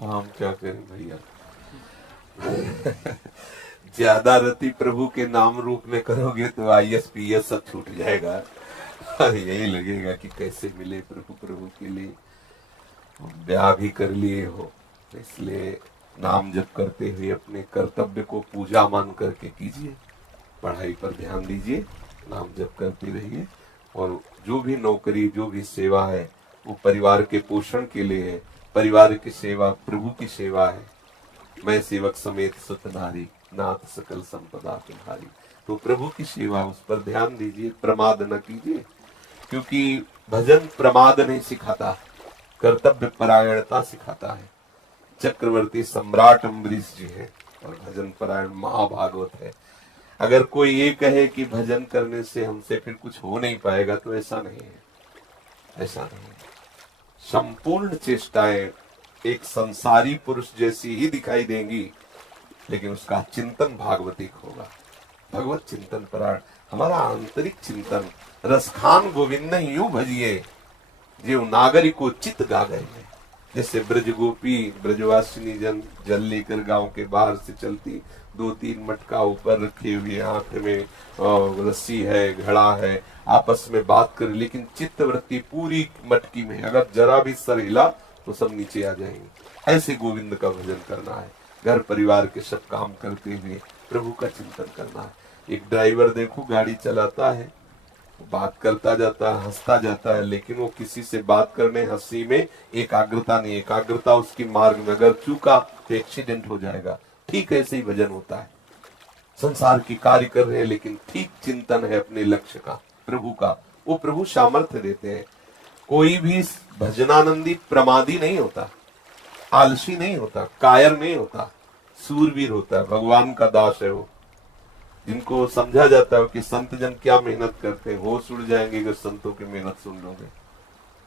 हम क्या करें भैया। ज्यादा रति प्रभु के नाम रूप में करोगे तो IS PS सब छूट जाएगा और यही लगेगा कि कैसे मिले प्रभु। प्रभु के लिए ब्याह भी कर लिए हो, इसलिए नाम जप करते हुए अपने कर्तव्य को पूजा मान करके कीजिए, पढ़ाई पर ध्यान दीजिए, नाम जप करते रहिए। और जो भी नौकरी, जो भी सेवा है वो परिवार के पोषण के लिए है। परिवार की सेवा प्रभु की सेवा है। मैं सेवक समेत सुतनारी, नाथ सकल संपदा तुम्हारी। तो प्रभु की सेवा, उस पर ध्यान दीजिए, प्रमाद न कीजिए, क्योंकि भजन प्रमाद नहीं सिखाता, कर्तव्य परायणता सिखाता है। चक्रवर्ती सम्राट अम्बरीश जी है और भजन परायण महाभागवत है। अगर कोई ये कहे कि भजन करने से हमसे फिर कुछ हो नहीं पाएगा तो ऐसा नहीं है, ऐसा नहीं है। संपूर्ण चेष्टाएं एक संसारी पुरुष जैसी ही दिखाई देंगी, लेकिन उसका चिंतन भागवतिक होगा। भगवत चिंतन परायण, हमारा आंतरिक चिंतन। रसखान गोविंद यूं भजिए जो नागरिको चित गा गए। जैसे ब्रज गोपी, ब्रजवासिनी जन जल लेकर गांव के बाहर से चलती, 2-3 मटका ऊपर रखे हुए, हाथ में रस्सी है, घड़ा है, आपस में बात कर, लेकिन चित्तवृत्ति पूरी मटकी में। अगर जरा भी सर हिला तो सब नीचे आ जाएंगे। ऐसे गोविंद का भजन करना है। घर परिवार के सब काम करते हुए प्रभु का चिंतन करना है। एक ड्राइवर देखो गाड़ी चलाता है, बात करता जाता है, हंसता जाता है, लेकिन वो किसी से बात करने, हंसी में एकाग्रता नहीं। एकाग्रता उसकी मार्ग में अगर चूका तो एक्सीडेंट हो जाएगा। ठीक ऐसे ही भजन होता है। संसार की कार्य कर रहे हैं, लेकिन ठीक चिंतन है अपने लक्ष्य का, प्रभु का। वो प्रभु सामर्थ्य देते हैं। कोई भी भजनानंदी प्रमादी नहीं होता, आलसी नहीं होता, कायर नहीं होता, सूरवीर होता है। भगवान का दास है वो, जिनको समझा जाता है कि संत जन क्या मेहनत करते हैं। होश उड़ जाएंगे अगर संतों की मेहनत सुन लोगे।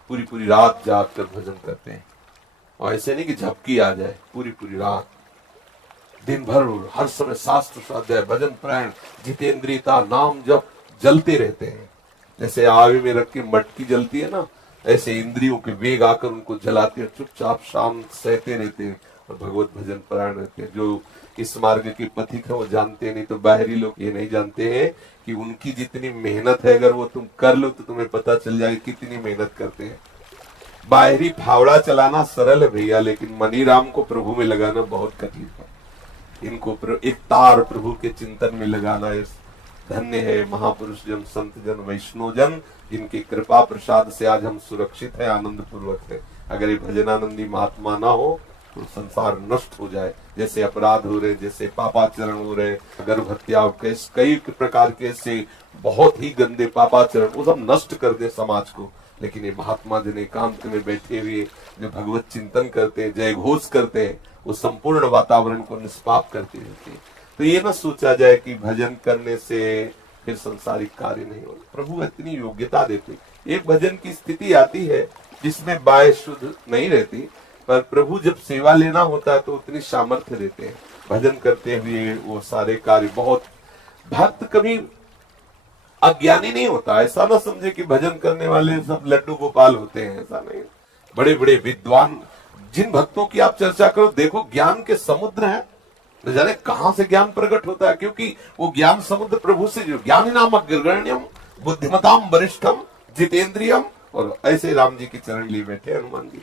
पूरी पूरी रात जाग कर भजन करते हैं, और ऐसे नहीं कि झपकी आ जाए, पूरी पूरी रात, दिन भर, हर समय शास्त्र स्वाध्याय, भजन प्राण, जितेंद्रियता, नाम जप जलते रहते हैं। जैसे आवे में रख के मटकी जलती है ना, ऐसे इंद्रियों के वेग आकर उनको जलाते हैं। चुपचाप शांत सहते रहते हैं और भगवत भजन परायण रहते हैं। जो इस मार्ग के पथिक है वो जानते नहीं, तो बाहरी लोग ये नहीं जानते हैं कि उनकी जितनी मेहनत है, अगर वो तुम कर लो तो तुम्हें पता चल जाएगा कितनी मेहनत करते हैं। बाहरी फावड़ा चलाना सरल है भैया, लेकिन मनीराम को प्रभु में लगाना बहुत कठिन है। इनको एक तार प्रभु के चिंतन में लगाना है। धन्य है महापुरुष जन, संत जन, वैष्णव जन, जिनकी कृपा प्रसाद से आज हम सुरक्षित है, आनंद पूर्वक है। अगर ये भजनानंदी महात्मा ना हो तो संसार नष्ट हो जाए। जैसे अपराध हो रहे, जैसे पापाचरण हो रहे, गर्भ हत्या, कई प्रकार के ऐसे बहुत ही गंदे पापाचरण, वो सब नष्ट कर दे समाज को। लेकिन ये महात्मा जन एकांत में बैठे हुए जो भगवत चिंतन करते हैं, जय घोष करते हैं, वो संपूर्ण वातावरण को निष्पाप करते रहते हैं। तो ये न सोचा जाए कि भजन करने से फिर संसारिक कार्य नहीं हो। प्रभु इतनी योग्यता देते। एक भजन की स्थिति आती है जिसमें बाह्य शुद्ध नहीं रहती, पर प्रभु जब सेवा लेना होता है तो उतनी सामर्थ्य देते हैं। भजन करते हुए वो सारे कार्य, बहुत भक्त कभी अज्ञानी नहीं होता। ऐसा ना समझे कि भजन करने वाले सब लड्डू गोपाल होते हैं, ऐसा नहीं। बड़े बड़े विद्वान, जिन भक्तों की आप चर्चा करो, देखो ज्ञान के समुद्र हैं, न जाने कहां से ज्ञान प्रकट होता है, क्योंकि वो ज्ञान समुद्र प्रभु से जो ज्ञानी नाम अग्रगण्यम बुद्धिमताम वरिष्ठम जितेंद्रियम। और ऐसे राम जी के चरण लिए बैठे हनुमान जी।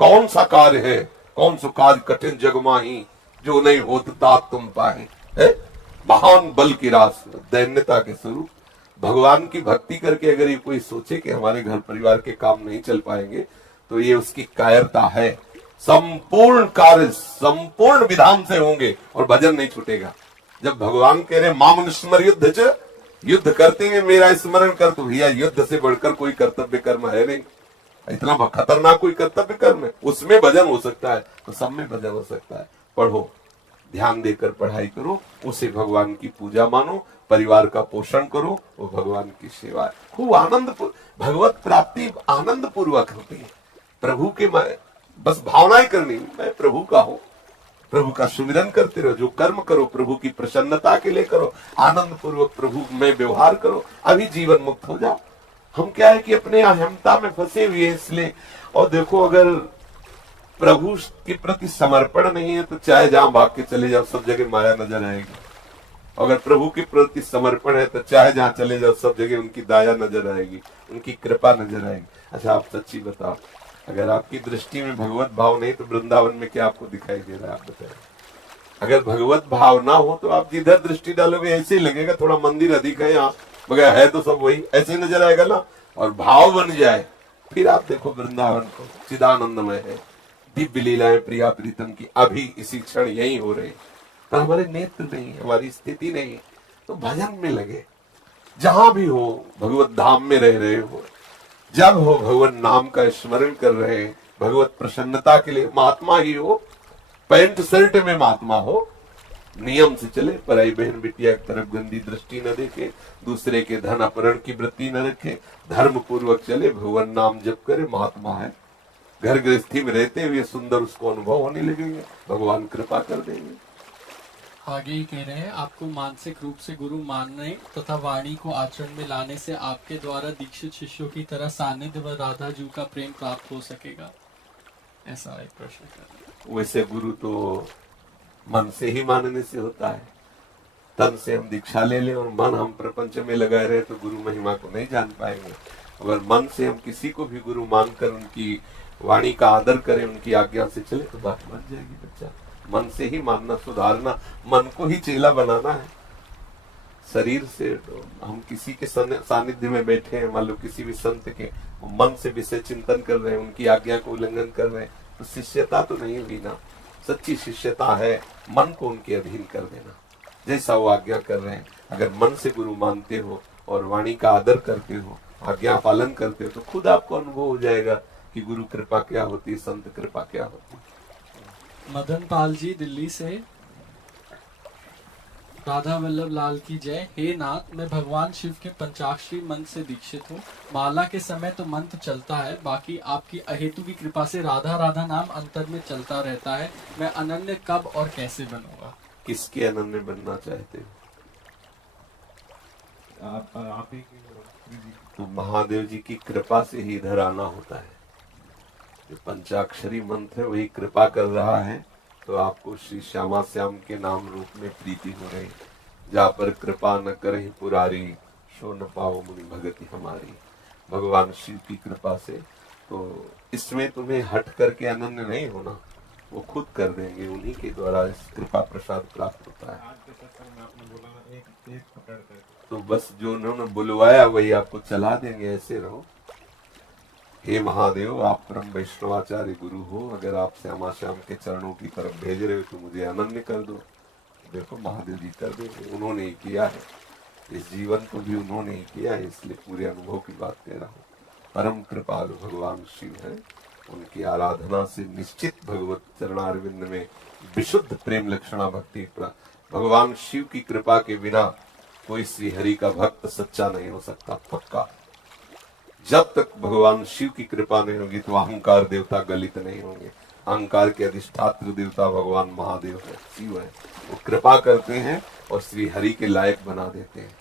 कौन सा कार्य है, कौन सा कार्य कठिन जग माही, जो नहीं होता तुम पाए। महान बल की रास, दैन्यता के स्वरूप। भगवान की भक्ति करके अगर ये कोई सोचे कि हमारे घर परिवार के काम नहीं चल पाएंगे, तो ये उसकी कायरता है। संपूर्ण कार्य संपूर्ण विधान से होंगे और भजन नहीं छूटेगा। जब भगवान कह रहे माम स्मर युद्ध च, युद्ध करते हुए मेरा स्मरण कर, तो भैया युद्ध से बढ़कर कोई कर्तव्य कर्म है नहीं। इतना खतरनाक कोई कर्तव्य कर्म है, उसमें भजन हो सकता है, तो सब में भजन हो सकता है। पढ़ो, ध्यान देकर पढ़ाई करो, उसे भगवान की पूजा मानो, परिवार का पोषण करो, वो भगवान की सेवा है। खूब आनंद, भगवत प्राप्ति आनंद पूर्वक होती है। प्रभु के बस भावनाएं करनी, मैं प्रभु का हूं, प्रभु का सुमिरन करते रहो। जो कर्म करो प्रभु की प्रसन्नता के लिए करो, आनंद पूर्वक प्रभु में व्यवहार करो, अभी जीवन मुक्त हो जाओ। हम क्या है कि अपने अहमता में फंसे हुए हैं इसलिए। और देखो, अगर प्रभु के प्रति समर्पण नहीं है तो चाहे जहां भाग के चले जाओ सब जगह माया नजर आएगी। अगर प्रभु के प्रति समर्पण है तो चाहे जहां चले जाओ सब जगह उनकी दया नजर आएगी, उनकी कृपा नजर आएगी। अच्छा आप सच्ची बताओ, अगर आपकी दृष्टि में भगवत भाव नहीं तो वृंदावन में क्या आपको दिखाई दे रहा है, आप बताएं। अगर भगवत भाव ना हो तो आप जिधर दृष्टि डालोगे ऐसे ही लगेगा थोड़ा मंदिर अधिक है यहाँ, मगर है तो सब वही, ऐसे नजर आएगा ना। और भाव बन जाए फिर आप देखो वृंदावन को चिदानंदमय है, दिव्य लीलाएं प्रिया प्रीतम की अभी इसी क्षण यही हो रही। पर हमारे नेत्र नहीं है, हमारी स्थिति नहीं है, तो भजन में लगे। जहां भी हो भगवत धाम में रह रहे हो, जब हो भगवत नाम का स्मरण कर रहे हैं, भगवत प्रसन्नता के लिए महात्मा ही हो, पैंट शर्ट में महात्मा हो, नियम से चले, पराई बहन बिटिया की तरफ गंदी दृष्टि न देखे, दूसरे के धन अपहरण की वृत्ति न रखे, धर्म पूर्वक चले, भगवान नाम जप करे, महात्मा है। घर गृहस्थी में रहते हुए सुंदर उसको अनुभव होने लगेंगे, भगवान कृपा कर देंगे। आगे ही कह रहे हैं, आपको मानसिक रूप से गुरु मानने तथा वाणी को आचरण में लाने से आपके द्वारा दीक्षित शिष्यों की तरह सानिध्य व राधा जी का प्रेम प्राप्त हो सकेगा। ऐसा एक प्रश्न कर रहे हैं। वैसे गुरु तो मन से ही मानने से होता है। तन से हम दीक्षा ले लें और मन हम प्रपंच में लगाए रहे तो गुरु महिमा को नहीं जान पाएंगे। अगर मन से हम किसी को भी गुरु मानकर उनकी वाणी का आदर करें, उनकी आज्ञा से चले तो बात बन जाएगी। बच्चा मन से ही मानना, सुधारना, मन को ही चेला बनाना है। शरीर से हम किसी के सानिध्य में बैठे हैं, मान लो किसी भी संत के, मन से विषय चिंतन कर रहे हैं, उनकी आज्ञा को उल्लंघन कर रहे हैं, तो शिष्यता तो नहीं हुई ना। सच्ची शिष्यता है मन को उनके अधीन कर देना, जैसा वो आज्ञा कर रहे हैं। अगर मन से गुरु मानते हो और वाणी का आदर करते हो, आज्ञा पालन करते हो, तो खुद आपको अनुभव हो जाएगा कि गुरु कृपा क्या होती है, संत कृपा क्या होती है। मदन पाल जी दिल्ली से, राधा वल्लभ लाल की जय। हे नाथ, मैं भगवान शिव के पंचाक्षरी मंत्र से दीक्षित हूँ। माला के समय तो मंत्र चलता है, बाकी आपकी अहेतु की कृपा से राधा राधा नाम अंतर में चलता रहता है। मैं अनन्य कब और कैसे बनूंगा? किसके अनन्य बनना चाहते हो? आप ही तो महादेव जी की कृपा से ही इधर आना होता है। जो पंचाक्षरी मंत्र है वही कृपा कर रहा है, तो आपको श्री श्यामा श्याम के नाम रूप में प्रीति हो रही। जा पर कृपा न करे पुरारी, सो न पाओ मुनि भगति हमारी। भगवान शिव की कृपा से, तो इसमें तुम्हें हट करके अनन्य नहीं होना, वो खुद कर देंगे, उन्हीं के द्वारा इस कृपा प्रसाद प्राप्त होता है। आज के सत्संग में आपने बोला ना, एक पकड़ कर, तो बस जो उन्होंने बुलवाया वही आपको चला देंगे, ऐसे रहो। हे महादेव, आप परम वैष्णवाचार्य गुरु हो, अगर आप श्यामा श्याम के चरणों की तरफ भेज रहे हो तो मुझे अनन्य कर दो। देखो महादेव जी कर देंगे, उन्होंने ही किया है, इस जीवन को भी उन्होंने ही किया है, इसलिए पूरे अनुभव की बात कह रहा हूँ। परम कृपालु भगवान शिव है, उनकी आराधना से निश्चित भगवत चरणारविंद में विशुद्ध प्रेम लक्षणा भक्ति। भगवान शिव की कृपा के बिना कोई श्री हरि का भक्त सच्चा नहीं हो सकता, पक्का। जब तक भगवान शिव की कृपा नहीं होगी तो अहंकार देवता गलित नहीं होंगे। अहंकार के अधिष्ठात्र देवता भगवान महादेव है, शिव है, वो कृपा करते हैं और श्री हरि के लायक बना देते हैं।